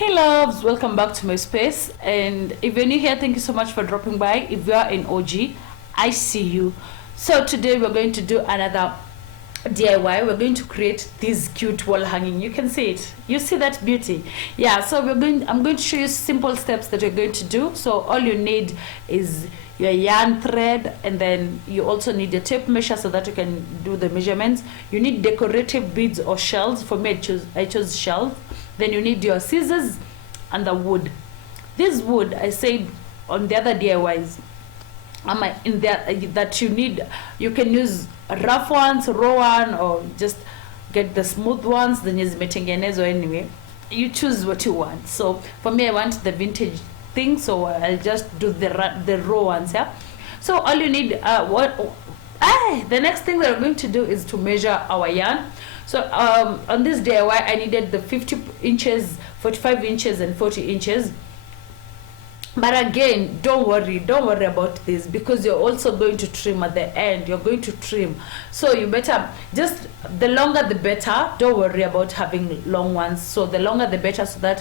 Hey loves, welcome back to my space. And if you're new here, thank you so much for dropping by. If you are an OG, I see you. So today we're going to do another DIY. We're going to create this cute wall hanging. You can see it. You see that beauty? Yeah, so I'm going to show you simple steps that you're going to do. So all you need is your yarn thread, and then you also need your tape measure so that you can do the measurements. You need decorative beads or shells. For me, I chose shells. Then you need your scissors and the wood. This wood, I said on the other DIYs, in there that you need, you can use rough ones, raw one, or just get the smooth ones. Then use metengenezo anyway. You choose what you want. So for me, I want the vintage thing, so I'll just do the raw ones. Yeah. So all you need, the next thing that we're going to do is to measure our yarn. So on this DIY, I needed the 50 inches, 45 inches, and 40 inches. But again, don't worry about this, because you're also going to trim at the end. You're going to trim, so you better just, the longer the better. Don't worry about having long ones. So the longer the better, so that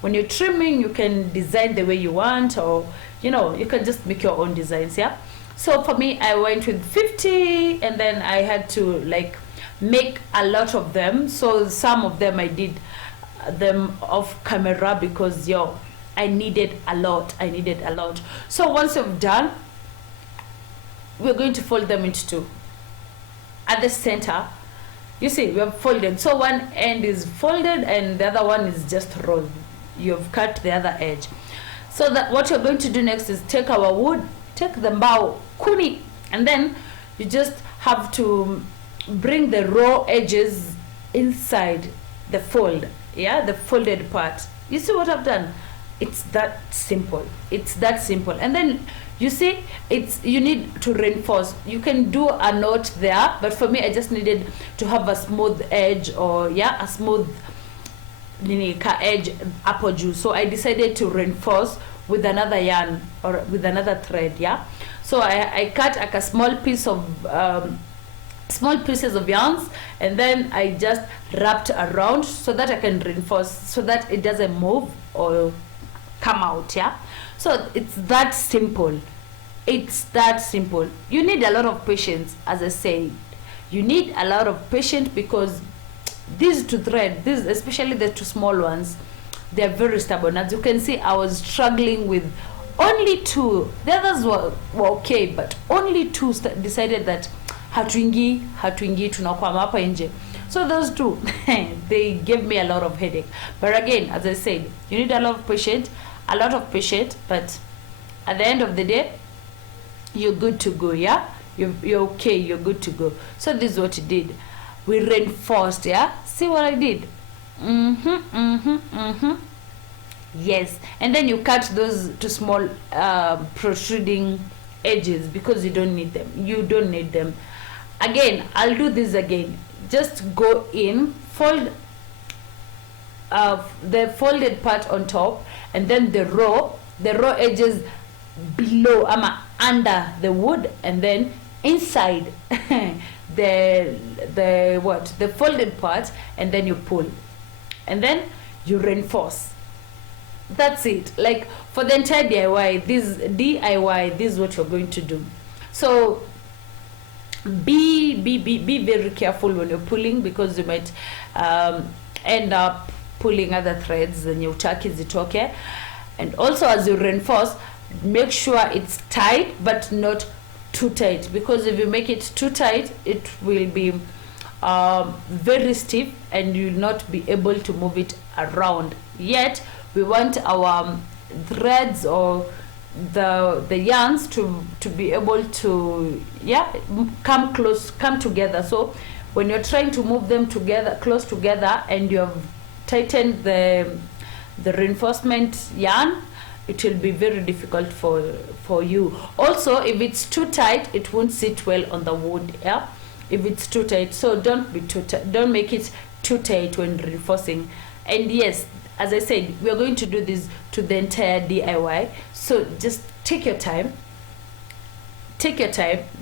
when you're trimming, you can design the way you want, or you can just make your own designs. Yeah. So for me, I went with 50, and then I had to make a lot of them. So some of them I did them off camera, because I needed a lot. So once you've done, we're going to fold them into two. At the center, you see, we have folded. So one end is folded and the other one is just rolled. You've cut the other edge. So that what you're going to do next is take our wood, take the mbao kuni, and then you just have to bring the raw edges inside the fold. Yeah, the folded part. You see what I've done? It's that simple. And then you see, you need to reinforce. You can do a knot there, but for me, I just needed to have a smooth edge, or a smooth edge apogee. So I decided to reinforce with another yarn or with another thread. Yeah. So I cut a small piece of small pieces of yarns, and then I just wrapped around so that I can reinforce, so that it doesn't move or come out. Yeah. So it's that simple. You need a lot of patience. As I say, you need a lot of patience, because these two threads, especially the two small ones, they're very stubborn. As you can see, I was struggling with only two. The others were okay, but only two decided that hatuingi tunakwama hapa nje. So those two, they gave me a lot of headache. But again, as I said, you need a lot of patience, but at the end of the day, you're good to go. Yeah, you're okay, you're good to go. So this is what you did. We reinforced. Yeah, see what I did? Yes. And then you cut those two small protruding edges, because you don't need them. Again, I'll do this again. Just go in, fold the folded part on top, and then the raw edges below, under the wood, and then inside the folded part, and then you pull, and then you reinforce. That's it. Like for the entire DIY, this is what you're going to do. So be very careful when you're pulling, because you might end up pulling other threads and your utaki zitoke. And also, as you reinforce, make sure it's tight but not too tight, because if you make it too tight, it will be very stiff and you'll not be able to move it around. Yet we want our threads or the yarns to be able to come together. So when you're trying to move them close together, and you have tightened the reinforcement yarn, it will be very difficult for you. Also, if it's too tight, it won't sit well on the wood. Yeah, if it's too tight, so don't make it too tight when reinforcing. And yes, as I said, we're going to do this to the entire DIY. So just take your time.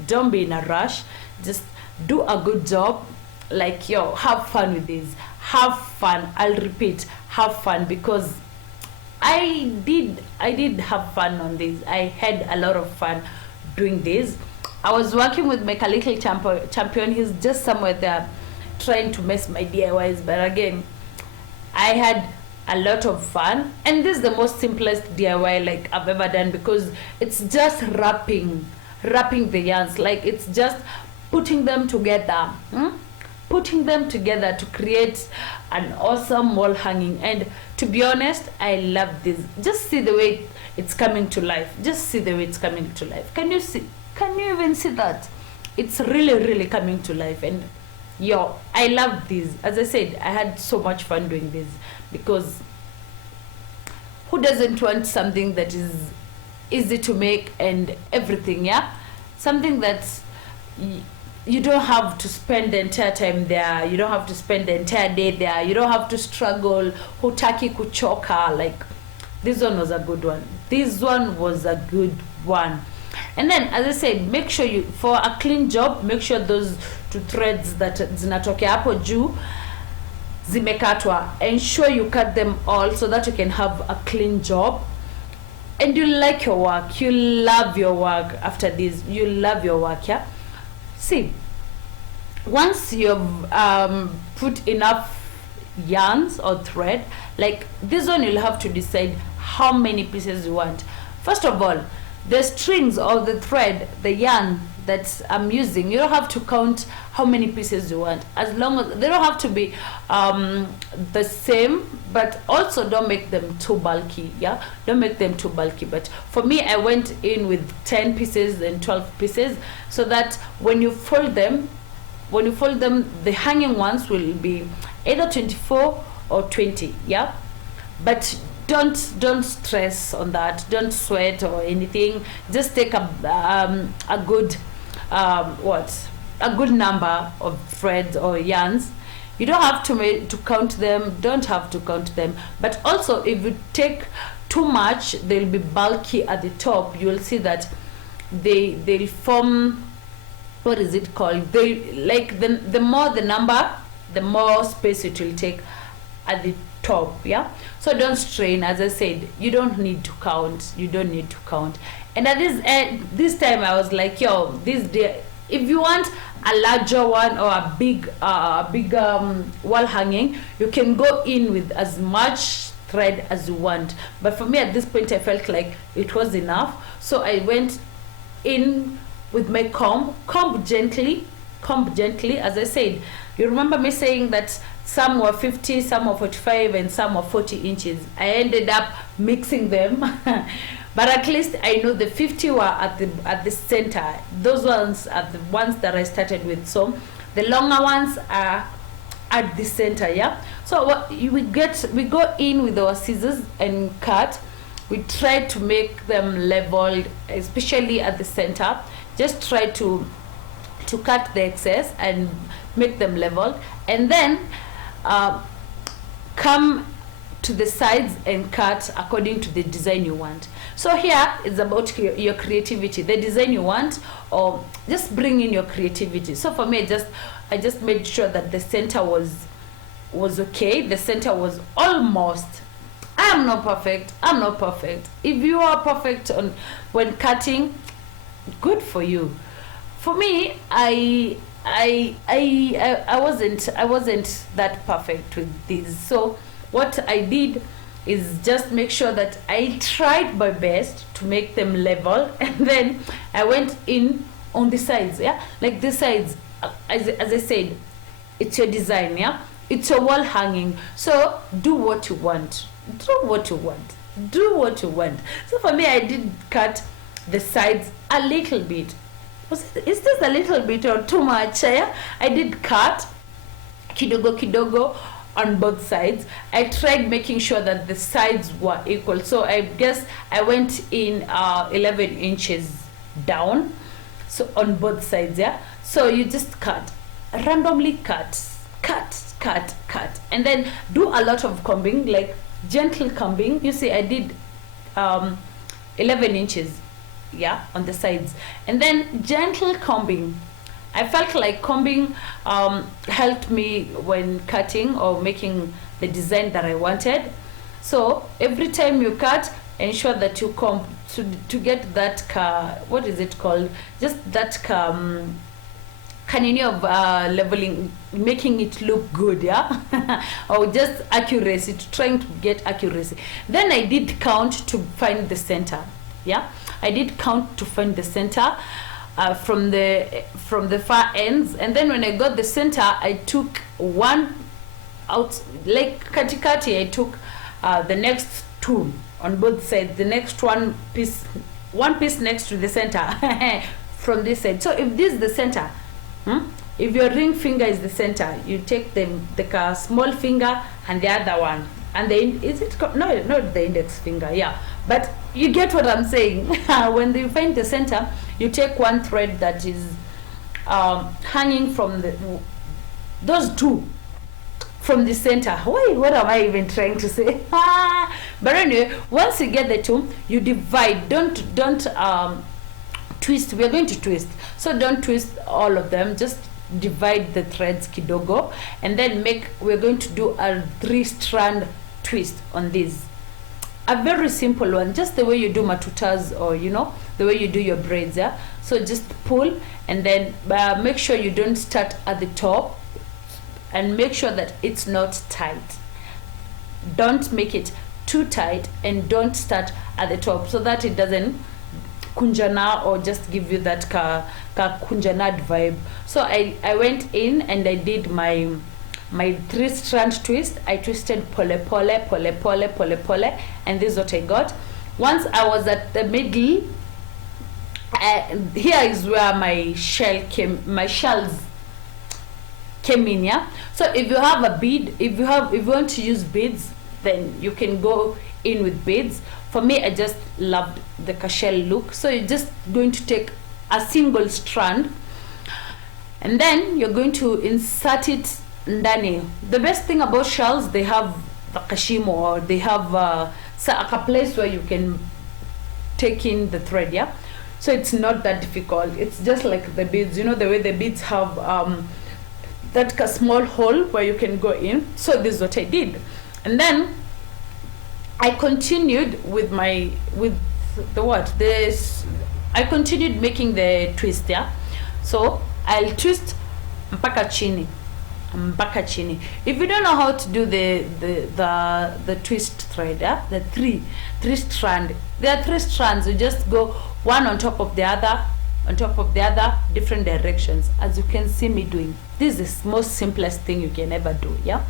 Don't be in a rush. Just do a good job. Have fun with this. Have fun. I'll repeat, have fun, because I did have fun on this. I had a lot of fun doing this. I was working with my little champion. He's just somewhere there trying to mess my DIYs, but again, I had a lot of fun. And this is the most simplest DIY like I've ever done, because it's just wrapping the yarns. Like, it's just putting them together, putting them together to create an awesome wall hanging. And to be honest, I love this. Just see the way it's coming to life. Just see the way it's coming to life. Can you see? Can you even see that? It's really coming to life. And yo, I love this. As I said, I had so much fun doing this, because who doesn't want something that is easy to make and everything? Yeah, something that's you don't have to spend the entire time there, you don't have to spend the entire day there, you don't have to struggle hutaki kuchoka. Like, this one was a good one. This one was a good one. And then, as I said, make sure you, for a clean job, make sure those two threads that zinatokea hapo juu zimekatwa. Ensure you cut them all so that you can have a clean job. And you like your work, you love your work. After this, you love your work. Yeah, see, once you've put enough yarns or thread, like this one, you'll have to decide how many pieces you want. First of all, the strings or the thread, the yarn that I'm using, you don't have to count how many pieces you want, as long as they don't have to be the same, but also don't make them too bulky. Yeah, don't make them too bulky. But for me, I went in with 10 pieces and 12 pieces, so that when you fold them, the hanging ones will be either 24 or 20. Yeah, but don't stress on that. Don't sweat or anything. Just take a good a good number of threads or yarns. You don't have to count them. Don't have to count them. But also, if you take too much, they'll be bulky at the top. You'll see that they'll form, what is it called? They, like, the more the number, the more space it will take at the top. Yeah, so don't strain. As I said, you don't need to count. And at this time, I was like, yo, this day, if you want a larger one or a big wall hanging, you can go in with as much thread as you want. But for me, at this point, I felt like it was enough, so I went in with my comb gently. As I said, you remember me saying that some were 50, some were 45, and some were 40 inches. I ended up mixing them. But at least I know the 50 were at the center. Those ones are the ones that I started with. So the longer ones are at the center. Yeah, so we go in with our scissors and cut. We try to make them leveled, especially at the center. Just try to cut the excess and make them leveled, and then come to the sides and cut according to the design you want. So here it's about your creativity, the design you want, or just bring in your creativity. So for me, I just made sure that the center was okay. The center was almost. I'm not perfect. If you are perfect when cutting, good for you. For me, I wasn't that perfect with this. So what I did is just make sure that I tried my best to make them level, and then I went in on the sides. Yeah, like the sides, as I said, it's your design. Yeah, it's your wall hanging. So do what you want. So for me, I did cut the sides a little bit. Is this a little bit or too much? Yeah? I did cut kidogo on both sides. I tried making sure that the sides were equal. So I guess I went in 11 inches down, so on both sides. Yeah, so you just randomly cut, and then do a lot of combing, like gentle combing. You see, I did 11 inches, yeah, on the sides, and then gentle combing. I felt like combing helped me when cutting or making the design that I wanted. So every time you cut, ensure that you comb to get that what is it called, just that kanini of leveling, making it look good, yeah. Or just accuracy, trying to get accuracy. Then I did count to find the center, yeah. I did count to find the center from the far ends, and then when I got the center, I took one out, like katikati, I took the next two on both sides, the next one piece next to the center from this side. So if this is the center, if your ring finger is the center, you take the small finger and the other one, and then no, not the index finger, yeah, but you get what I'm saying. When you find the center, you take one thread that is hanging from those two from the center. Wait, what am I even trying to say? But anyway, once you get the two, you divide. Don't twist. We are going to twist, so don't twist all of them. Just divide the threads kidogo, and then we're going to do a 3-strand twist on this. A very simple one, just the way you do matutas, or the way you do your braids, yeah. So just pull, and then make sure you don't start at the top, and make sure that it's not tight. Don't make it too tight, and don't start at the top, so that it doesn't kunjana or just give you that ka kunjanad vibe. So I went in and I did my 3-strand twist. I twisted pole pole pole pole pole pole, and this is what I got. Once I was at the middle, here is where my shells came in, yeah. So if you have a bead, if you want to use beads, then you can go in with beads. For me, I just loved the shell look, so you're just going to take a single strand, and then you're going to insert it ndani. The best thing about shells, they have the kashimo, or they have a place where you can take in the thread, yeah. So it's not that difficult. It's just like the beads, the way the beads have that small hole where you can go in. So this is what I did, and then I continued with I continued making the twist, yeah. So I'll twist mpaka chini. If you don't know how to do the twist thread, yeah, the three strand, there are 3 strands. You just go one on top of the other, different directions, as you can see me doing. This is the most simplest thing you can ever do, yeah.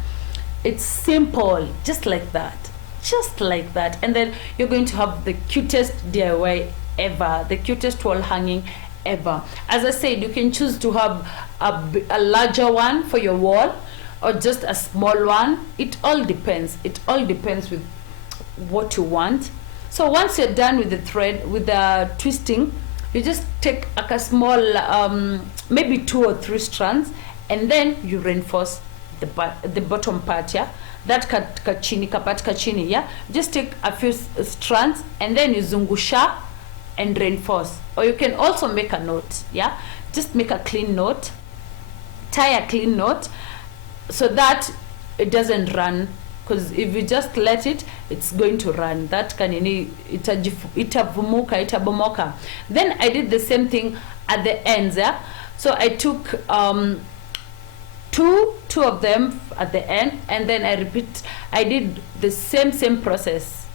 It's simple, just like that, and then you're going to have the cutest DIY ever, the cutest wall hanging ever. As I said, you can choose to have a larger one for your wall, or just a small one. It all depends with what you want. So once you're done with the thread, with the twisting, you just take a small maybe 2 or 3 strands, and then you reinforce the bottom part, yeah, that kachini, yeah. Just take a few strands, and then you zungusha and reinforce. Or you can also make a knot, yeah. Just make a clean knot, tie a clean knot, so that it doesn't run, because if you just let it, it's going to run. That kanini itabomoka. Then I did the same thing at the ends, yeah. So I took two of them at the end, and then I did the same process,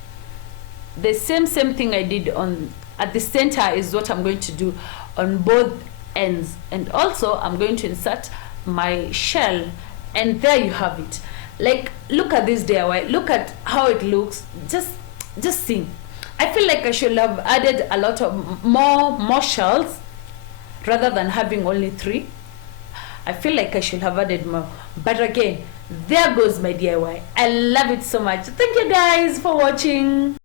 the same thing I did at the center is what I'm going to do on both ends. And also I'm going to insert my shell, and there you have it. Like, look at this DIY, look at how it looks. Just see. I feel like I should have added a lot of more shells rather than having only 3. I feel like I should have added more, but again, there goes my DIY. I love it so much. Thank you guys for watching.